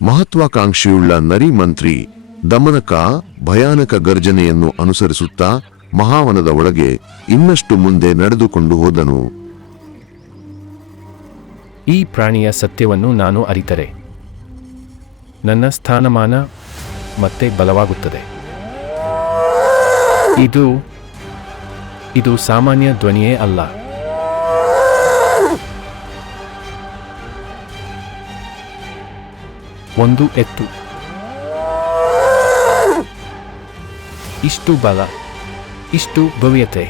ಮಹತ್ವಾಕಾಂಕ್ಷೆಯುಳ್ಳ ನರಿ ಮಂತ್ರಿ ದಮನಕ ಭಯಾನಕ ಗರ್ಜನೆಯನ್ನು ಅನುಸರಿಸುತ್ತಾ ಮಹಾವನದ ಒಳಗೆ ಇನ್ನಷ್ಟು ಮುಂದೆ ನಡೆದುಕೊಂಡು ಹೋದನು. ಈ ಪ್ರಾಣಿಯ ಸತ್ಯವನ್ನು ನಾನು ಅರಿತರೆ ನನ್ನ ಸ್ಥಾನಮಾನ ಮತ್ತೆ ಬಲವಾಗುತ್ತದೆ. ಇದು ಸಾಮಾನ್ಯ ಧ್ವನಿಯೇ ಅಲ್ಲ. ಒಂದು ಎತ್ತು, ಇಷ್ಟು ಬಲ, ಇಷ್ಟು ಭವ್ಯತೆ.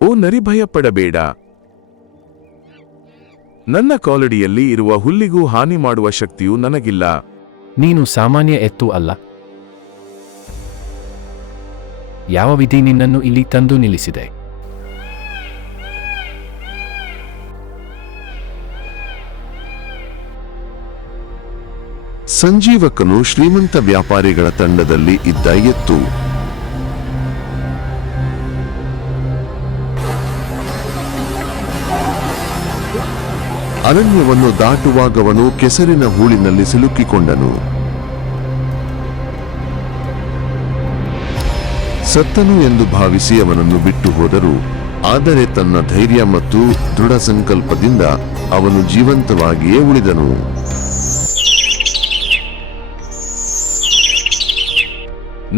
ಓ ನರಿ, ಭಯಪಡಬೇಡ. ನನ್ನ ಕಾಲಡಿಯಲ್ಲಿ ಇರುವ ಹುಲ್ಲಿಗೂ ಹಾನಿ ಮಾಡುವ ಶಕ್ತಿಯು ನನಗಿಲ್ಲ. ನೀನು ಸಾಮಾನ್ಯ ಎತ್ತು ಅಲ್ಲ. ಯಾವ ವಿಧಿ ನಿನ್ನನ್ನು ಇಲ್ಲಿ ತಂದು ನಿಲ್ಲಿಸಿದೆ? ಸಂಜೀವಕನು ಶ್ರೀಮಂತ ವ್ಯಾಪಾರಿಗಳ ತಂಡದಲ್ಲಿ ಇದ್ದ ಎತ್ತು. ಅರಣ್ಯವನ್ನು ದಾಟುವಾಗವನು ಕೆಸರಿನ ಹೂಳಿನಲ್ಲಿ ಸಿಲುಕಿಕೊಂಡನು. ಸತ್ತನು ಎಂದು ಭಾವಿಸಿ ಅವನನ್ನು ಬಿಟ್ಟು ಹೋದರು. ಆದರೆ ತನ್ನ ಧೈರ್ಯ ಮತ್ತು ದೃಢ ಸಂಕಲ್ಪದಿಂದ ಅವನು ಜೀವಂತವಾಗಿಯೇ ಉಳಿದನು.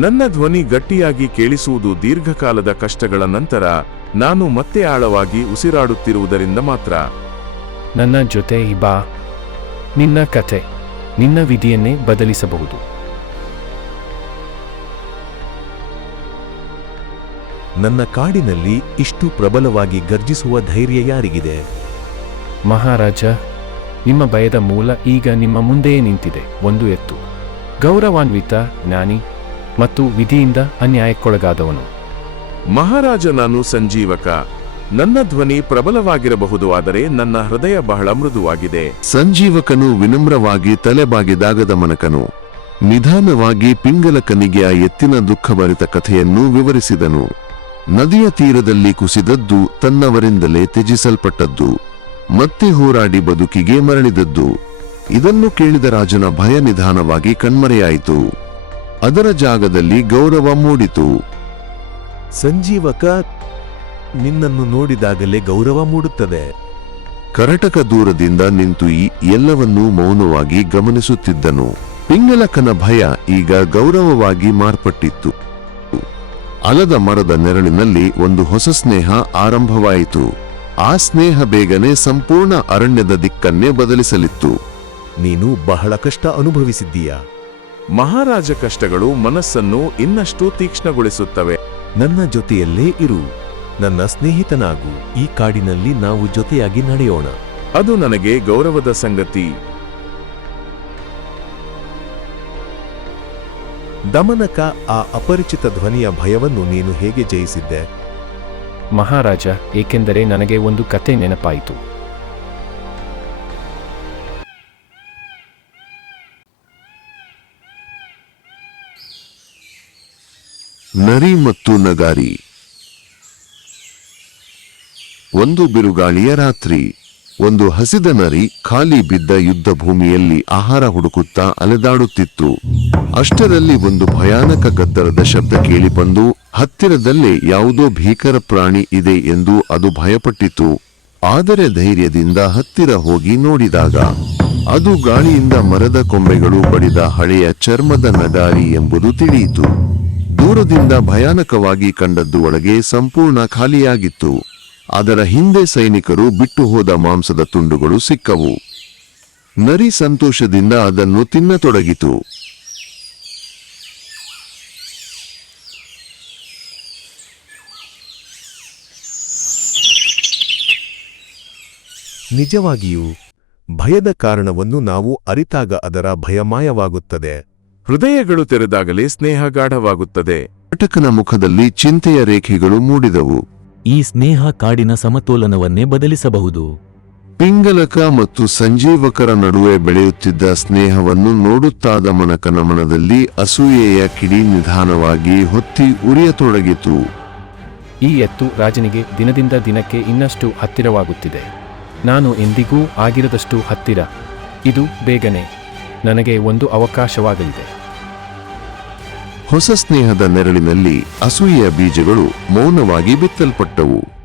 ನನ್ನ ಧ್ವನಿ ಗಟ್ಟಿಯಾಗಿ ಕೇಳಿಸುವುದು ದೀರ್ಘಕಾಲದ ಕಷ್ಟಗಳ ನಂತರ ನಾನು ಮತ್ತೆ ಆಳವಾಗಿ ಉಸಿರಾಡುತ್ತಿರುವುದರಿಂದ ಮಾತ್ರ. ನನ್ನ ಜೊತೆ ಬಾ. ನಿನ್ನ ಕಥೆ ನಿನ್ನ ವಿಧಿಯನ್ನೇ ಬದಲಿಸಬಹುದು. ನನ್ನ ಕಾಡಿನಲ್ಲಿ ಇಷ್ಟು ಪ್ರಬಲವಾಗಿ ಗರ್ಜಿಸುವ ಧೈರ್ಯ ಯಾರಿಗಿದೆ? ಮಹಾರಾಜ, ನಿಮ್ಮ ಭಯದ ಮೂಲ ಈಗ ನಿಮ್ಮ ಮುಂದೆಯೇ ನಿಂತಿದೆ. ಒಂದು ಎತ್ತು, ಗೌರವಾನ್ವಿತ, ಜ್ಞಾನಿ ಮತ್ತು ವಿಧಿಯಿಂದ ಅನ್ಯಾಯಕ್ಕೊಳಗಾದವನು. ಮಹಾರಾಜ, ನಾನು ಸಂಜೀವಕ. ನನ್ನ ಧ್ವನಿ ಪ್ರಬಲವಾಗಿರಬಹುದು, ಆದರೆ ನನ್ನ ಹೃದಯ ಬಹಳ ಮೃದುವಾಗಿದೆ. ಸಂಜೀವಕನು ವಿನಮ್ರವಾಗಿ ತಲೆಬಾಗಿದಾಗ ದಮನಕನು ನಿಧಾನವಾಗಿ ಪಿಂಗಲಕನಿಗೆ ಆ ಎತ್ತಿನ ದುಃಖಭರಿತ ಕಥೆಯನ್ನು ವಿವರಿಸಿದನು. ನದಿಯ ತೀರದಲ್ಲಿ ಕುಸಿದದ್ದು, ತನ್ನವರಿಂದಲೇ ತ್ಯಜಿಸಲ್ಪಟ್ಟದ್ದು, ಮತ್ತೆ ಹೋರಾಡಿ ಬದುಕಿಗೆ ಮರಳಿದದ್ದು. ಇದನ್ನು ಕೇಳಿದ ರಾಜನ ಭಯ ನಿಧಾನವಾಗಿ ಕಣ್ಮರೆಯಾಯಿತು. ಅದರ ಜಾಗದಲ್ಲಿ ಗೌರವ ಮೂಡಿತು. ಸಂಜೀವಕ, ನಿನ್ನನ್ನು ನೋಡಿದಾಗಲೇ ಗೌರವ ಮೂಡುತ್ತದೆ. ಕರಟಕ ದೂರದಿಂದ ನಿಂತು ಈ ಎಲ್ಲವನ್ನೂ ಮೌನವಾಗಿ ಗಮನಿಸುತ್ತಿದ್ದನು. ಪಿಂಗಲಕನ ಭಯ ಈಗ ಗೌರವವಾಗಿ ಮಾರ್ಪಟ್ಟಿತ್ತು. ಅಲದ ಮರದ ನೆರಳಿನಲ್ಲಿ ಒಂದು ಹೊಸ ಸ್ನೇಹ ಆರಂಭವಾಯಿತು. ಆ ಸ್ನೇಹ ಬೇಗನೆ ಸಂಪೂರ್ಣ ಅರಣ್ಯದ ದಿಕ್ಕನ್ನೇ ಬದಲಿಸಲಿತ್ತು. ನೀನು ಬಹಳ ಕಷ್ಟ ಅನುಭವಿಸಿದ್ದೀಯ. ಮಹಾರಾಜ, ಕಷ್ಟಗಳು ಮನಸ್ಸನ್ನು ಇನ್ನಷ್ಟು ತೀಕ್ಷ್ಣಗೊಳಿಸುತ್ತವೆ. ನನ್ನ ಜೊತೆಯಲ್ಲೇ ಇರು, ನನ್ನ ಸ್ನೇಹಿತನಾಗು. ಈ ಕಾಡಿನಲ್ಲಿ ನಾವು ಜೊತೆಯಾಗಿ ನಡೆಯೋಣ. ಅದು ನನಗೆ ಗೌರವದ ಸಂಗತಿ. ದಮನಕ, ಆ ಅಪರಿಚಿತ ಧ್ವನಿಯ ಭಯವನ್ನು ನೀನು ಹೇಗೆ ಜಯಿಸಿದ್ದೆ? ಮಹಾರಾಜ, ಏಕೆಂದರೆ ನನಗೆ ಒಂದು ಕತೆ ನೆನಪಾಯಿತು. ನರಿ ಮತ್ತು ನಗಾರಿ. ಒಂದು ಬಿರುಗಾಳಿಯ ರಾತ್ರಿ, ಒಂದು ಹಸಿದ ನರಿ ಖಾಲಿ ಬಿದ್ದ ಯುದ್ಧ ಭೂಮಿಯಲ್ಲಿ ಆಹಾರ ಹುಡುಕುತ್ತಾ ಅಲೆದಾಡುತ್ತಿತ್ತು. ಅಷ್ಟರಲ್ಲಿ ಒಂದು ಭಯಾನಕ ಗದ್ದಲದ ಶಬ್ದ ಕೇಳಿಬಂದು ಹತ್ತಿರದಲ್ಲೇ ಯಾವುದೋ ಭೀಕರ ಪ್ರಾಣಿ ಇದೆ ಎಂದು ಅದು ಭಯಪಟ್ಟಿತು. ಆದರೆ ಧೈರ್ಯದಿಂದ ಹತ್ತಿರ ಹೋಗಿ ನೋಡಿದಾಗ ಅದು ಗಾಳಿಯಿಂದ ಮರದ ಕೊಂಬೆಗಳು ಬಡಿದ ಹಳೆಯ ಚರ್ಮದ ನಗಾರಿ ಎಂಬುದು ತಿಳಿಯಿತು. ದೂರದಿಂದ ಭಯಾನಕವಾಗಿ ಕಂಡದ್ದು ಒಳಗೆ ಸಂಪೂರ್ಣ ಖಾಲಿಯಾಗಿತ್ತು. ಅದರ ಹಿಂದೆ ಸೈನಿಕರು ಬಿಟ್ಟು ಹೋದ ಮಾಂಸದ ತುಂಡುಗಳು ಸಿಕ್ಕವು. ನರಿ ಸಂತೋಷದಿಂದ ಅದನ್ನು ತಿನ್ನತೊಡಗಿತು. ನಿಜವಾಗಿಯೂ ಭಯದ ಕಾರಣವನ್ನು ನಾವು ಅರಿತಾಗ ಅದರ ಭಯ ಮಾಯವಾಗುತ್ತದೆ. ಹೃದಯಗಳು ತೆರೆದಾಗಲೇ ಸ್ನೇಹ ಗಾಢವಾಗುತ್ತದೆ. ಕಟಕನ ಮುಖದಲ್ಲಿ ಚಿಂತೆಯ ರೇಖೆಗಳು ಮೂಡಿದವು. ಈ ಸ್ನೇಹ ಕಾಡಿನ ಸಮತೋಲನವನ್ನೇ ಬದಲಿಸಬಹುದು. ಪಿಂಗಲಕ ಮತ್ತು ಸಂಜೀವಕರ ನಡುವೆ ಬೆಳೆಯುತ್ತಿದ್ದ ಸ್ನೇಹವನ್ನು ನೋಡುತ್ತಾ ದಮನಕನ ಮನದಲ್ಲಿ ಅಸೂಯೆಯ ಕಿಡಿ ನಿಧಾನವಾಗಿ ಹೊತ್ತಿ ಉರಿಯತೊಡಗಿತು. ಈ ಎತ್ತು ರಾಜನಿಗೆ ದಿನದಿಂದ ದಿನಕ್ಕೆ ಇನ್ನಷ್ಟು ಹತ್ತಿರವಾಗುತ್ತಿದೆ. ನಾನು ಎಂದಿಗೂ ಆಗಿರದಷ್ಟು ಹತ್ತಿರ. ಇದು ಬೇಗನೆ ನನಗೆ ಒಂದು ಅವಕಾಶವಾಗಲಿದೆ. ಹೊಸ ಸ್ನೇಹದ ನೆರಳಿನಲ್ಲಿ ಅಸೂಯೆಯ ಬೀಜಗಳು ಮೌನವಾಗಿ ಬಿತ್ತಲ್ಪಟ್ಟವು.